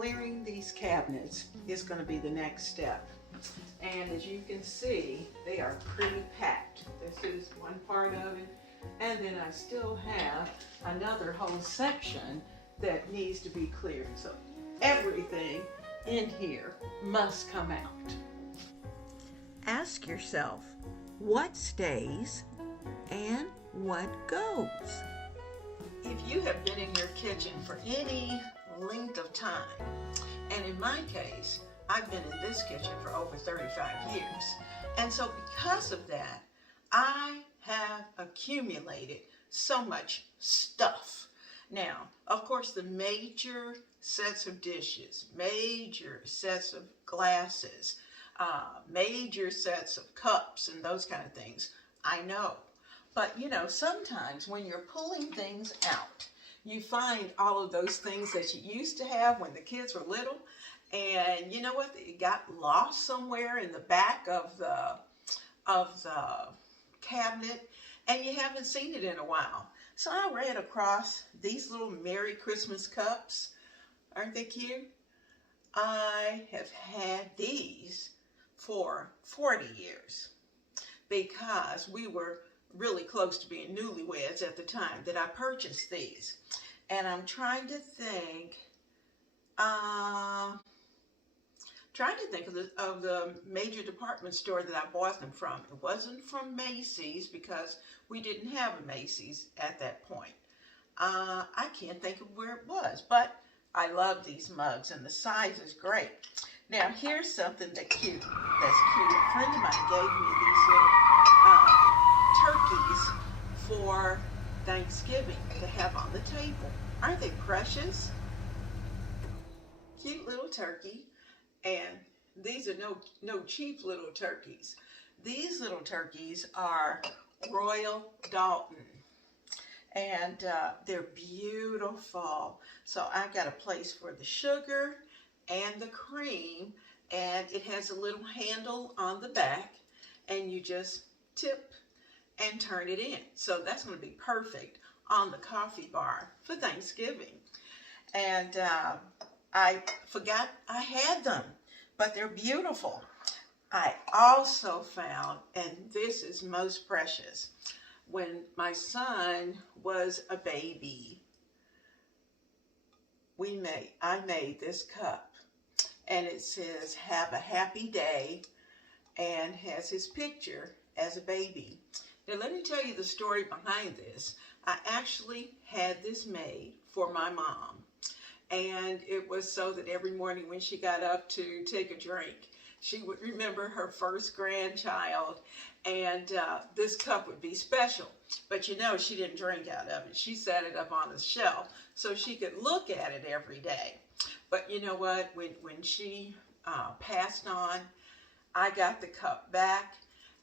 clearing these cabinets is going to be the next step. And as you can see, they are pretty packed. This is one part of it, and then I still have another whole section that needs to be cleared. So everything in here must come out. Ask yourself, what stays and what goes? If you have been in your kitchen for any length of time, and in my case, I've been in this kitchen for over 35 years, and so because of that, I have accumulated so much stuff. Now, of course, the major sets of dishes, major sets of glasses, major sets of cups and those kind of things, I know. But you know, sometimes when you're pulling things out, you find all of those things that you used to have when the kids were little, and you know what, it got lost somewhere in the back of the cabinet, and you haven't seen it in a while. So I ran across these little Merry Christmas cups. Aren't they cute? I have had these for 40 years because we were really close to being newlyweds at the time that I purchased these. And I'm trying to think of the major department store that I bought them from. It wasn't from Macy's because we didn't have a Macy's at that point. I can't think of where it was, but I love these mugs and the size is great. Now here's something that's cute. A friend of mine gave me these little turkeys for Thanksgiving to have on the table. Aren't they precious? Cute little turkey. And these are no cheap little turkeys. These little turkeys are Royal Dalton. And they're beautiful. So I got a place for the sugar and the cream, and it has a little handle on the back, and you just tip and turn it in. So that's going to be perfect on the coffee bar for Thanksgiving. And I forgot I had them, but they're beautiful. I also found, and this is most precious, when my son was a baby, I made this cup, and it says, "Have a happy day," and has his picture as a baby. Now let me tell you the story behind this. I actually had this made for my mom, and it was so that every morning when she got up to take a drink, she would remember her first grandchild, and this cup would be special. But you know, she didn't drink out of it. She set it up on the shelf so she could look at it every day. But you know what? When she passed on, I got the cup back,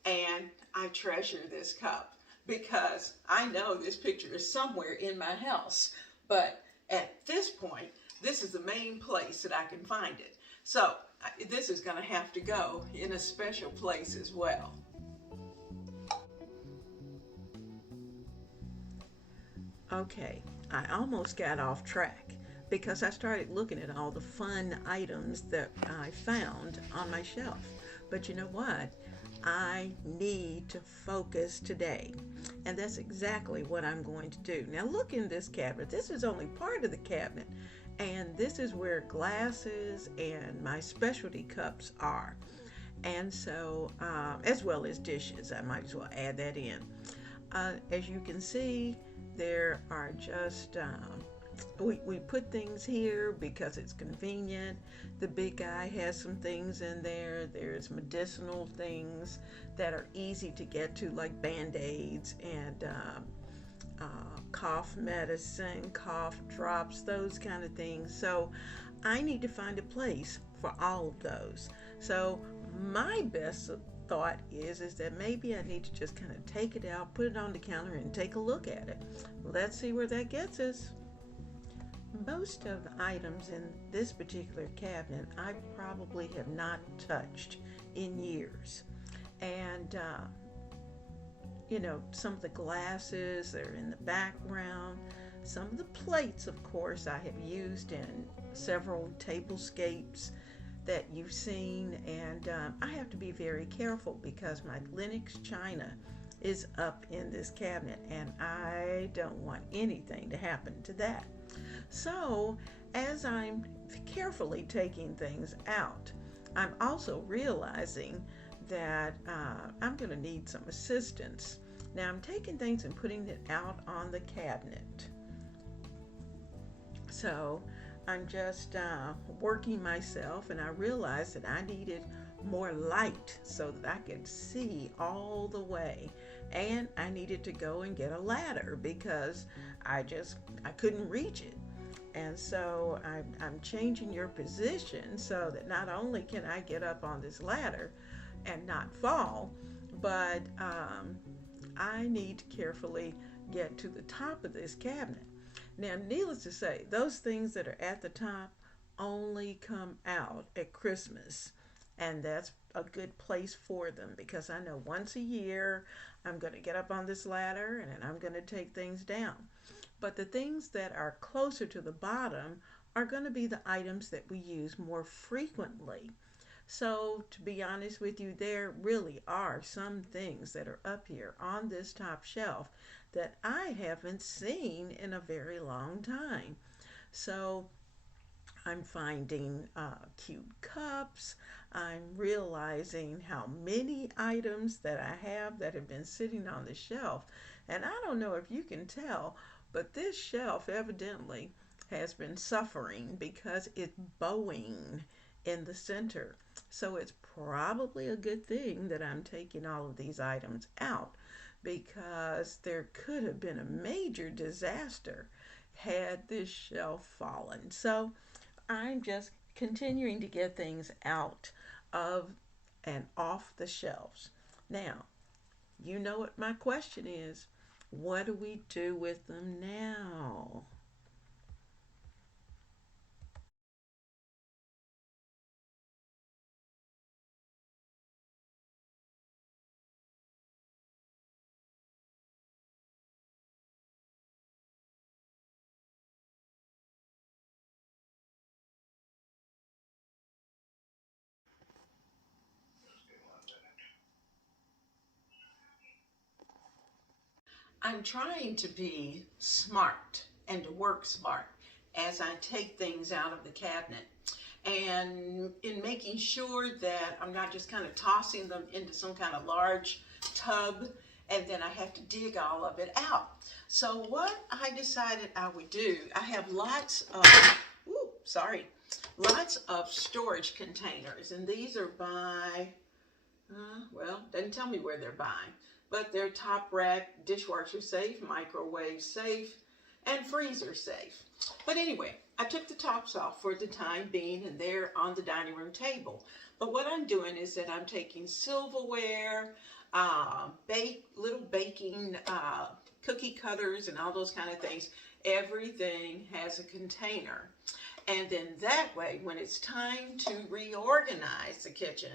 and I treasure this cup because I know this picture is somewhere in my house. But at this point, this is the main place that I can find it. So this is going to have to go in a special place as well. Okay, I almost got off track because I started looking at all the fun items that I found on my shelf. But you know what? I need to focus today, and that's exactly what I'm going to do. Now look in this cabinet. This is only part of the cabinet, and this is where glasses and my specialty cups are, and so as well as dishes. I might as well add that in. As you can see, there are just we put things here because it's convenient. The big guy has some things in there. There's medicinal things that are easy to get to, like Band-Aids and cough medicine, cough drops, those kind of things. So I need to find a place for all of those. So my best thought is that maybe I need to just kind of take it out, put it on the counter, and take a look at it. Let's see where that gets us. Most of the items in this particular cabinet I probably have not touched in years. And you know, some of the glasses, they're in the background. Some of the plates, of course, I have used in several tablescapes that you've seen, and I have to be very careful because my Lenox china is up in this cabinet and I don't want anything to happen to that. So as I'm carefully taking things out, I'm also realizing that I'm going to need some assistance. Now I'm taking things and putting it out on the cabinet. So I'm just working myself, and I realized that I needed more light so that I could see all the way, and I needed to go and get a ladder because I couldn't reach it. And so I'm changing your position so that not only can I get up on this ladder and not fall, but I need to carefully get to the top of this cabinet. Now, needless to say, those things that are at the top only come out at Christmas, and that's a good place for them because I know once a year I'm going to get up on this ladder and I'm going to take things down. But the things that are closer to the bottom are going to be the items that we use more frequently. So to be honest with you, there really are some things that are up here on this top shelf that I haven't seen in a very long time. So I'm finding cute cups. I'm realizing how many items that I have that have been sitting on the shelf. And I don't know if you can tell, but this shelf evidently has been suffering because it's bowing in the center. So it's probably a good thing that I'm taking all of these items out, because there could have been a major disaster had this shelf fallen. So I'm just continuing to get things out of and off the shelves. Now, you know what my question is. What do we do with them now? I'm trying to be smart and to work smart as I take things out of the cabinet, and in making sure that I'm not just kind of tossing them into some kind of large tub and then I have to dig all of it out. So what I decided I would do, I have lots of storage containers, and these are by well, doesn't tell me where they're by, but they're top rack, dishwasher safe, microwave safe, and freezer safe. But anyway, I took the tops off for the time being, and they're on the dining room table. But what I'm doing is that I'm taking silverware, little baking cookie cutters, and all those kind of things. Everything has a container. And then that way, when it's time to reorganize the kitchen,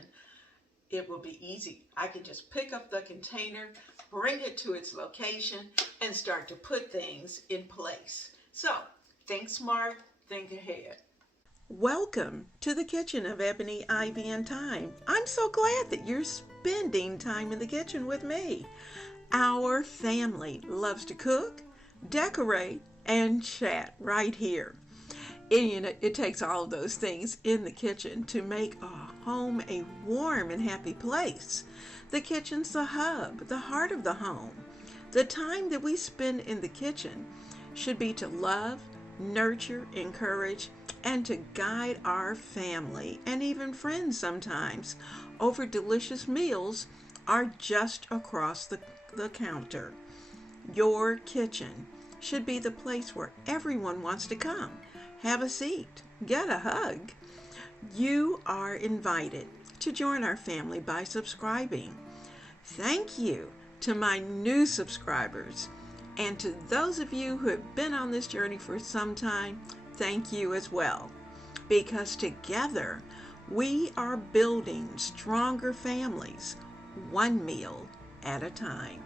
it will be easy. I can just pick up the container, bring it to its location, and start to put things in place. So, think smart, think ahead. Welcome to the kitchen of Ebony, Ivy, and Thyme. I'm so glad that you're spending time in the kitchen with me. Our family loves to cook, decorate, and chat right here. It takes all of those things in the kitchen to make a home a warm and happy place. The kitchen's the hub, the heart of the home. The time that we spend in the kitchen should be to love, nurture, encourage, and to guide our family and even friends sometimes over delicious meals are just across the counter. Your kitchen should be the place where everyone wants to come. Have a seat, get a hug. You are invited to join our family by subscribing. Thank you to my new subscribers, and to those of you who have been on this journey for some time, thank you as well, because together we are building stronger families, one meal at a time.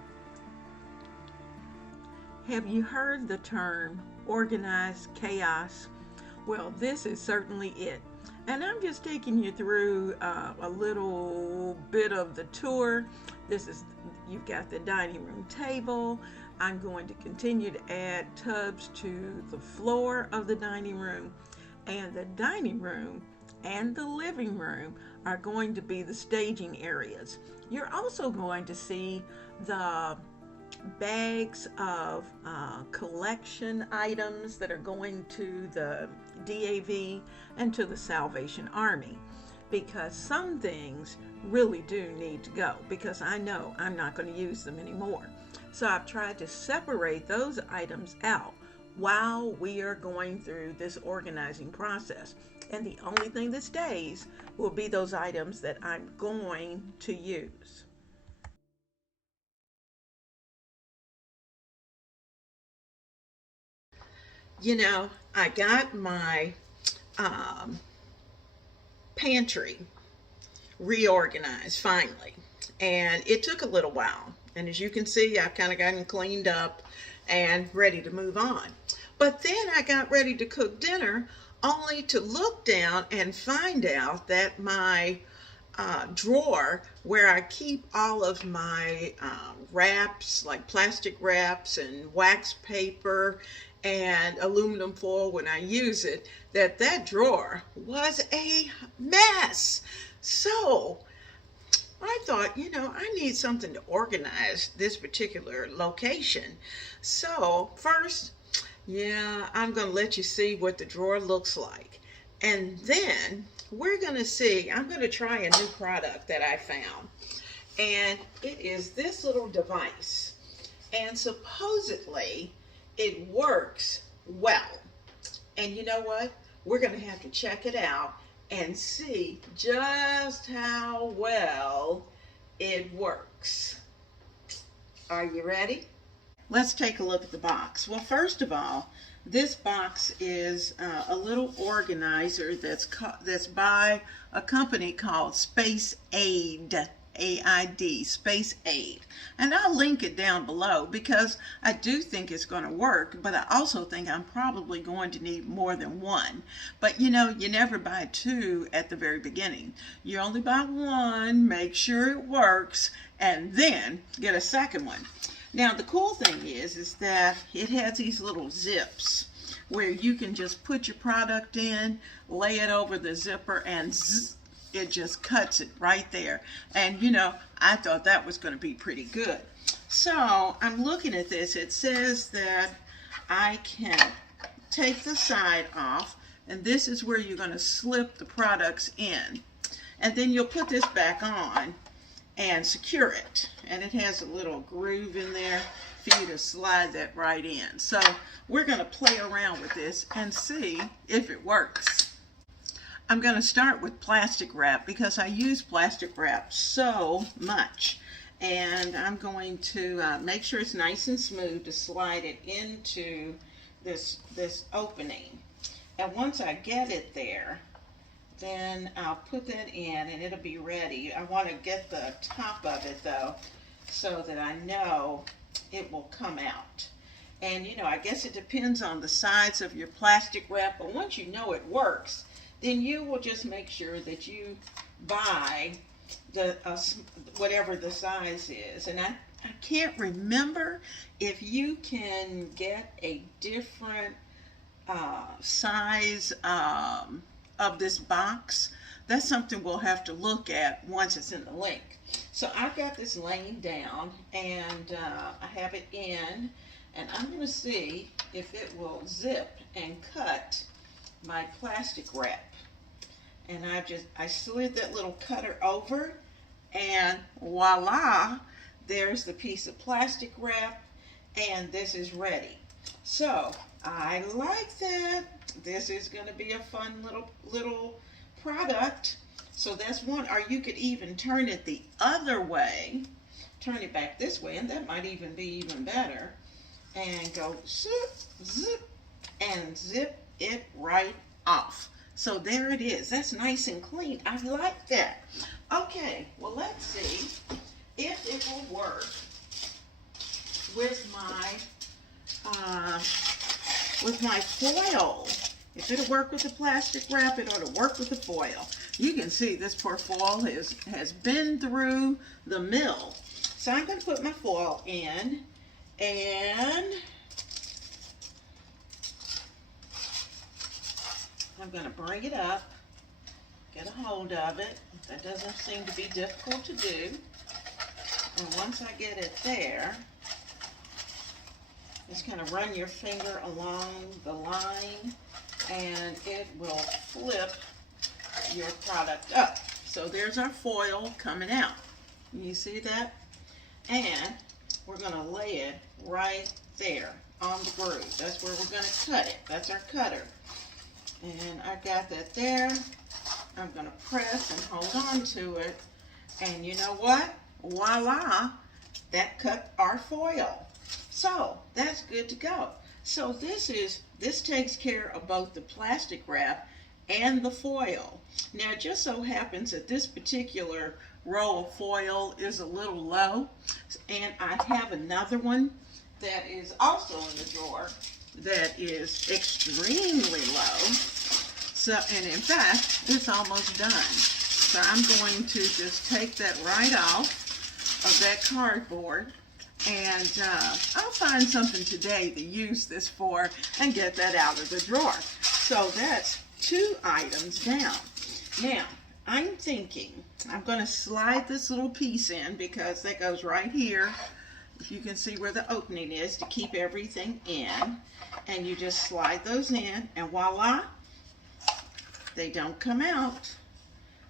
Have you heard the term organized chaos? Well, this is certainly it. And I'm just taking you through a little bit of the tour. You've got the dining room table. I'm going to continue to add tubs to the floor of the dining room. And the dining room and the living room are going to be the staging areas. You're also going to see the bags of collection items that are going to the DAV and to the Salvation Army, because some things really do need to go, because I know I'm not going to use them anymore. So I've tried to separate those items out while we are going through this organizing process. And the only thing that stays will be those items that I'm going to use. You know, I got my pantry reorganized finally, and it took a little while. And as you can see, I've kind of gotten cleaned up and ready to move on. But then I got ready to cook dinner, only to look down and find out that my drawer where I keep all of my wraps, like plastic wraps and wax paper and aluminum foil when I use it, that drawer was a mess. So I thought, you know, I need something to organize this particular location. So first, yeah, I'm going to let you see what the drawer looks like. And then we're going to see, I'm going to try a new product that I found. And it is this little device. And supposedly it works well. And you know what? We're going to have to check it out and see just how well it works. Are you ready? Let's take a look at the box. Well, first of all, this box is a little organizer that's by a company called Space Aid, AID, Space Aid. And I'll link it down below because I do think it's going to work, but I also think I'm probably going to need more than one. But you know, you never buy two at the very beginning. You only buy one, make sure it works, and then get a second one. Now the cool thing is that it has these little zips where you can just put your product in, lay it over the zipper, and zzz, it just cuts it right there. And you know, I thought that was going to be pretty good. So I'm looking at this. It says that I can take the side off, and this is where you're going to slip the products in. And then you'll put this back on and secure it. And it has a little groove in there for you to slide that right in. So we're going to play around with this and see if it works. I'm going to start with plastic wrap because I use plastic wrap so much. And I'm going to make sure it's nice and smooth to slide it into this opening. And once I get it there, then I'll put that in and it'll be ready. I want to get the top of it though, so that I know it will come out. And you know, I guess it depends on the size of your plastic wrap, but once you know it works, then you will just make sure that you buy the whatever the size is. And I can't remember if you can get a different size of this box. That's something we'll have to look at once it's in the link. So I've got this laying down and I have it in, and I'm going to see if it will zip and cut my plastic wrap. And I slid that little cutter over, and voila, there's the piece of plastic wrap, and this is ready. So I like that. This is going to be a fun little product. So that's one. Or you could even turn it the other way, turn it back this way, and that might even be even better. And go zip, zip, and zip it right off. So there it is. That's nice and clean. I like that. Okay, well, let's see if it will work with my foil If it'll work with the plastic wrap, it ought to work with the foil. You can see this poor foil has been through the mill. So I'm going to put my foil in, and I'm going to bring it up, get a hold of it. That doesn't seem to be difficult to do. And once I get it there, just kind of run your finger along the line, and it will flip your product up. So there's our foil coming out. You see that? And we're going to lay it right there on the groove. That's where we're going to cut it. That's our cutter. And I got that there. I'm going to press and hold on to it. And you know what? Voila! That cut our foil. So that's good to go. So this takes care of both the plastic wrap and the foil. Now it just so happens that this particular roll of foil is a little low, and I have another one that is also in the drawer that is extremely low. So, and in fact, it's almost done. So I'm going to just take that right off of that cardboard, and I'll find something today to use this for and get that out of the drawer. So that's 2 items down. Now, I'm thinking I'm going to slide this little piece in because that goes right here. If you can see where the opening is to keep everything in. And you just slide those in, and voila, they don't come out.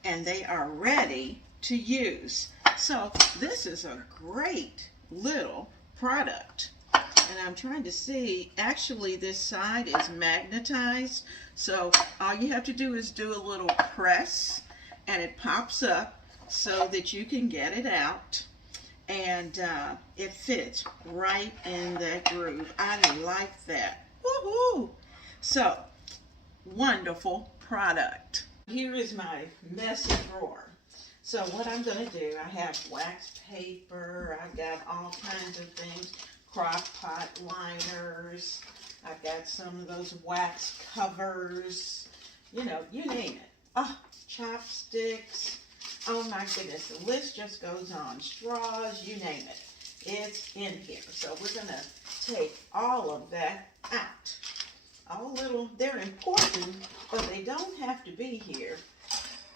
And they are ready to use. So this is a great little product. And I'm trying to see, actually this side is magnetized. So all you have to do is do a little press, and it pops up so that you can get it out. And it fits right in that groove. I like that. Woohoo! So, wonderful product. Here is my messy drawer. So what I'm going to do, I have wax paper, I've got all kinds of things, crock pot liners, I've got some of those wax covers, you know, you name it. Oh, chopsticks. Oh my goodness, the list just goes on. Straws, you name it. It's in here. So we're going to take all of that out. All little, they're important, but they don't have to be here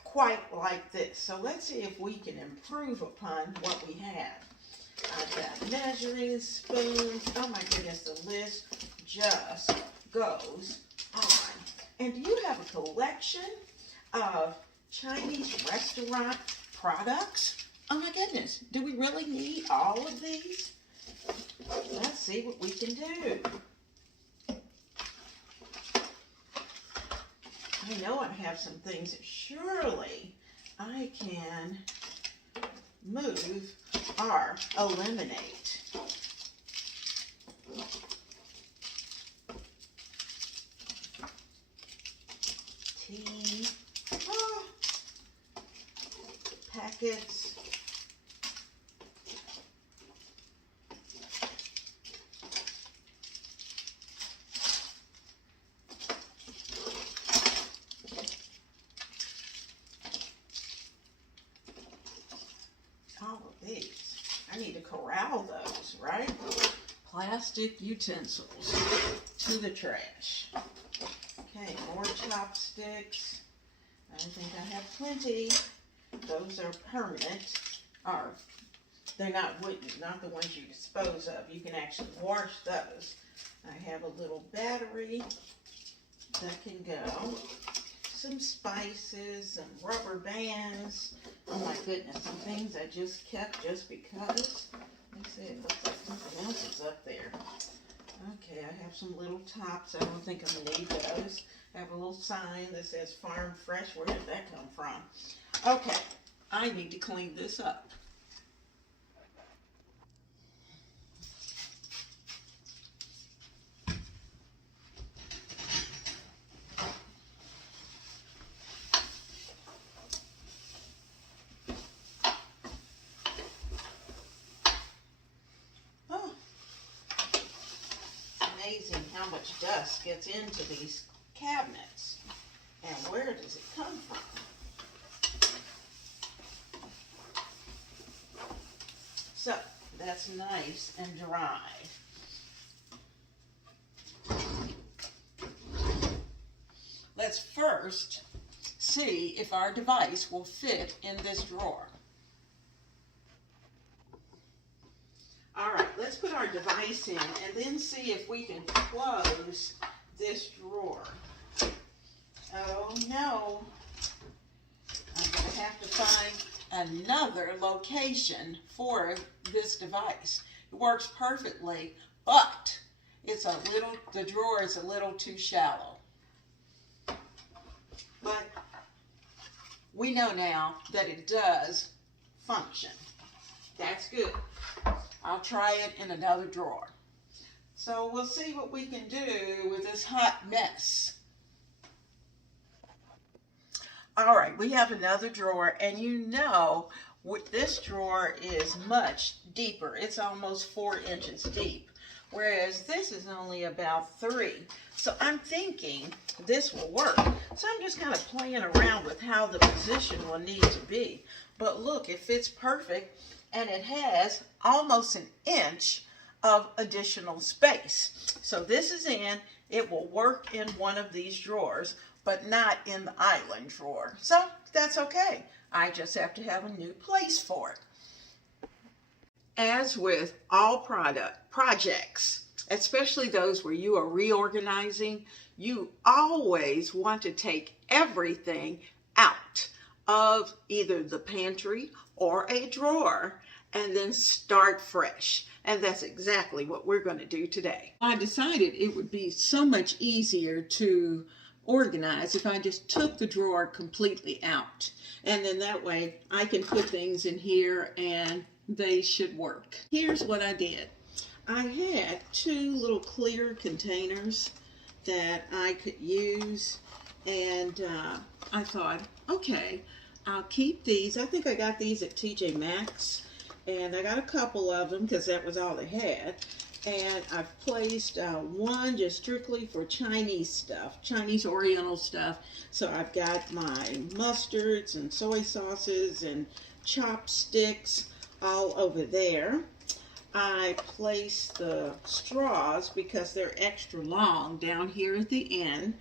quite like this. So let's see if we can improve upon what we have. I've got measuring spoons. Oh my goodness, the list just goes on. And do you have a collection of Chinese restaurant products? Oh my goodness, do we really need all of these? Let's see what we can do. I know I have some things that surely I can move or eliminate. Tea. Oh. Packets. All of these. I need to corral those, right? Plastic utensils to the trash. Okay, more chopsticks. I think I have plenty. Those are permanent, or they're not wooden, not the ones you dispose of. You can actually wash those. I have a little battery that can go. Some spices, some rubber bands. Oh my goodness, some things I just kept just because. Let me see, it looks like something else is up there. Okay, I have some little tops. I don't think I'm going to need those. I have a little sign that says Farm Fresh. Where did that come from? Okay, I need to clean this up. Oh, amazing how much dust gets into these cabinets. And where does it come from? So that's nice and dry. Let's first see if our device will fit in this drawer. All right, let's put our device in and then see if we can close this drawer. Oh no, I'm going to have to find another location for this device. It works perfectly, but the drawer is a little too shallow. But we know now that it does function. That's good. I'll try it in another drawer. So we'll see what we can do with this hot mess. All right, we have another drawer, and you know this drawer is much deeper. It's almost 4 inches deep, whereas this is only about 3. So I'm thinking this will work. So I'm just kind of playing around with how the position will need to be. But look, it fits perfect, and it has almost 1 inch of additional space. So this is in, it will work in one of these drawers, but not in the island drawer. So that's okay. I just have to have a new place for it. As with all projects, especially those where you are reorganizing, you always want to take everything out of either the pantry or a drawer and then start fresh. And that's exactly what we're going to do today. I decided it would be so much easier to organize if I just took the drawer completely out. And then that way I can put things in here and they should work. Here's what I did. I had 2 little clear containers that I could use, and I thought, okay, I'll keep these. I think I got these at TJ Maxx, and I got a couple of them because that was all they had. And I've placed one just strictly for Chinese stuff, Chinese Oriental stuff. So I've got my mustards and soy sauces and chopsticks all over there. I placed the straws because they're extra long down here at the end.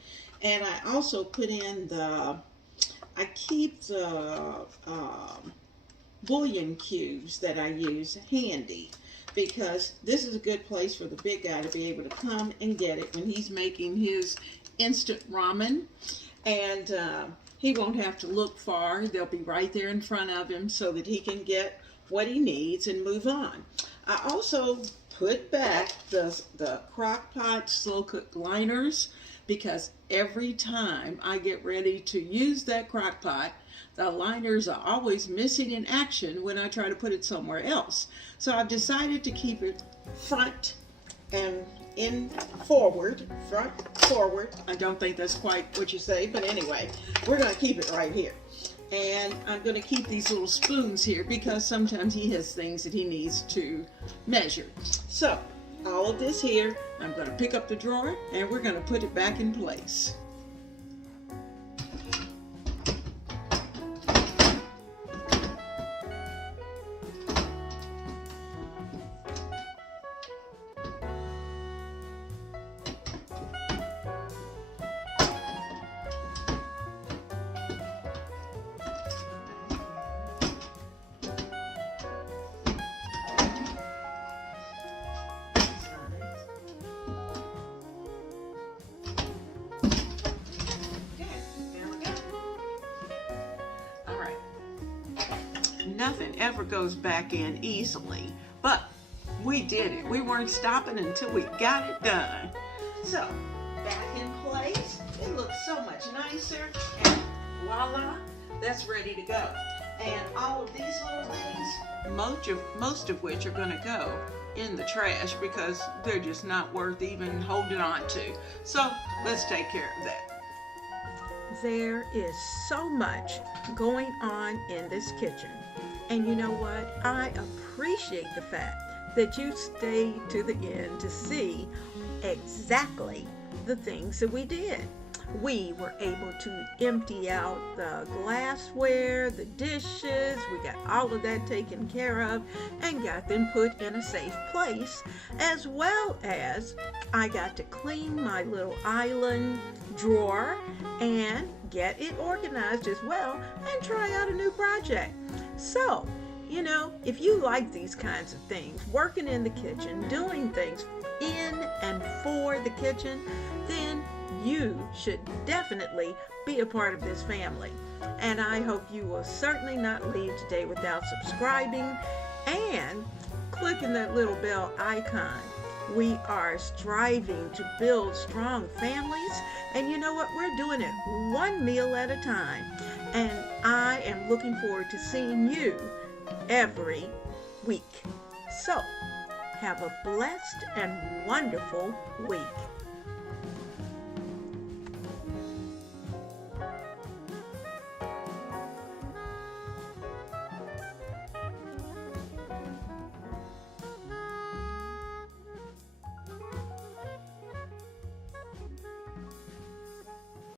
And I also put in I keep the bouillon cubes that I use handy, because this is a good place for the big guy to be able to come and get it when he's making his instant ramen. And he won't have to look far. They'll be right there in front of him so that he can get what he needs and move on. I also put back the crock pot slow cook liners, because every time I get ready to use that crock pot, the liners are always missing in action when I try to put it somewhere else. So I've decided to keep it front and front, forward. I don't think that's quite what you say, but anyway, we're going to keep it right here. And I'm going to keep these little spoons here because sometimes he has things that he needs to measure. So all of this here, I'm going to pick up the drawer and we're going to put it back in place. Nothing ever goes back in easily, but we did it. We weren't stopping until we got it done. So, back in place, it looks so much nicer, and voila, that's ready to go. And all of these little things, most of which are going to go in the trash because they're just not worth even holding on to. So, let's take care of that. There is so much going on in this kitchen. And you know what? I appreciate the fact that you stayed to the end to see exactly the things that we did. we were able to empty out the glassware, the dishes. We got all of that taken care of and got them put in a safe place, as well as I got to clean my little island drawer and get it organized as well and try out a new project. So, you know, if you like these kinds of things, working in the kitchen, doing things in and for the kitchen, then you should definitely be a part of this family. And I hope you will certainly not leave today without subscribing and clicking that little bell icon. We are striving to build strong families, and you know what? We're doing it one meal at a time. And I am looking forward to seeing you every week. So, have a blessed and wonderful week.